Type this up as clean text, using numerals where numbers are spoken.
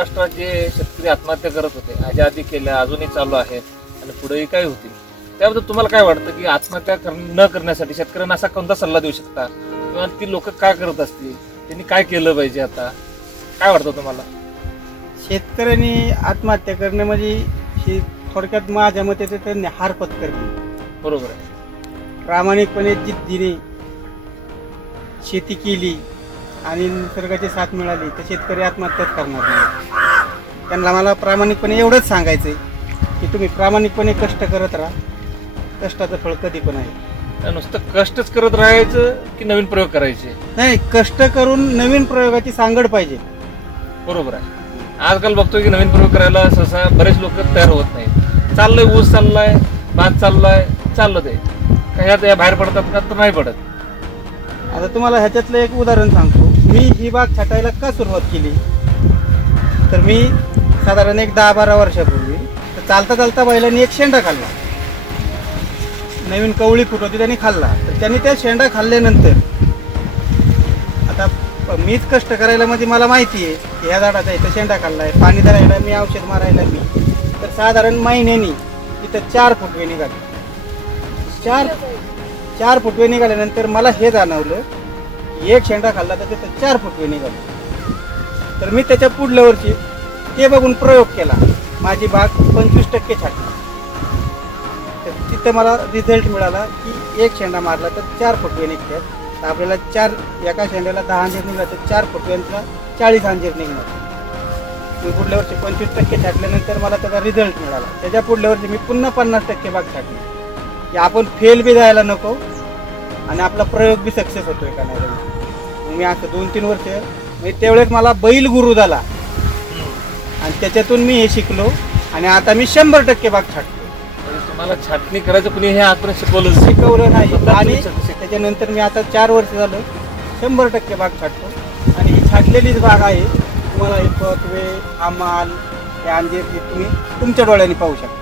महाराष्ट्रात जे शेतकरी आत्महत्या करत होते, ह्याच्या आधी केल्या, अजूनही चालू आहेत आणि पुढेही काय होतील, त्याबद्दल तुम्हाला काय वाटतं की आत्महत्या न करण्यासाठी शेतकऱ्यांना असा कोणता सल्ला देऊ शकता, किंवा ती लोक काय करत असतील, त्यांनी काय केलं पाहिजे, आता काय वाटतं तुम्हाला? शेतकऱ्यांनी आत्महत्या करणे म्हणजे ही थोडक्यात माझ्या मते तर त्यांनी हार पत्करली. बरोबर आहे. प्रामाणिकपणे जिद्दीने शेती केली आणि निसर्गाची साथ मिळाली तर शेतकरी आत्महत्याच करणार नाही. त्यांना मला प्रामाणिकपणे एवढंच सांगायचं आहे की तुम्ही प्रामाणिकपणे कष्ट करत राहा, कष्टाचं फळ कधी पण आहे. नुसतं कष्टच करत राहायचं की नवीन प्रयोग करायचे? नाही, कष्ट करून नवीन प्रयोगाची सांगड पाहिजे. बरोबर आहे. आजकाल बघतोय की नवीन प्रयोग करायला सहसा बरेच लोक तयार होत नाही. चाललंय, ऊस चाललाय, भात चाललाय, चाललं ते ह्यात या बाहेर पडतात का तर नाही पडत. आता तुम्हाला ह्याच्यातलं एक उदाहरण सांगतो. मी ही बाग छाटायला का सुरुवात केली तर मी साधारण एक 10-12 वर्षापूर्वी तर चालता चालता बैलांनी एक शेंडा खाल्ला. नवीन कवळी फुट होती, त्यांनी खाल्ला. तर त्यांनी त्या शेंडा खाल्ल्यानंतर आता मीच कष्ट करायला म्हणजे मला माहिती आहे की ह्या झाडाचा इथं शेंडा खाल्लाय, पाणी धरायला मी, औषध मारायला मी, तर साधारण महिन्यानी इथं 4 फुटवे निघाले. 4 फुटवे निघाल्यानंतर मला हे जाणवलं की एक शेंडा खाल्ला तर तिथं 4 फुटवे निघाले. तर मी त्याच्या पुढल्या वर्षी ते बघून प्रयोग केला. माझी बाग 25% छाटली. तर तिथं मला रिझल्ट मिळाला की एक शेंडा मारला तर 4 फुटवे निघतात. तर आपल्याला एका शेंड्याला 10 अंजीर निघाला तर 4 फुटव्यांचा 40 अंजीर निघणार. मी पुढल्या वर्षी 25% छाटल्यानंतर मला त्याचा रिझल्ट मिळाला. त्याच्या पुढल्या वर्षी मी पुन्हा 50% बाग छाटली की आपण फेल बी जायला नको आणि आपला प्रयोग बी सक्सेस होतोय का नाही. मग मी असं 2-3 वर्ष म्हणजे त्यावेळेस मला बैल गुरु झाला आणि त्याच्यातून मी हे शिकलो आणि आता मी 100% बाग छाटतो. म्हणजे तुम्हाला छाटणी करायचं कुणी हे आजपर्यंत शिकवलं नाही. आणि आणि त्याच्यानंतर मी आता 4 वर्ष झालं 100% बाग छाटतो आणि ही छाटलेलीच बाग आहे. तुम्हाला हे पतवे, आमाल, हे अंजीर हे तुम्ही तुमच्या डोळ्यांनी पाहू शकता.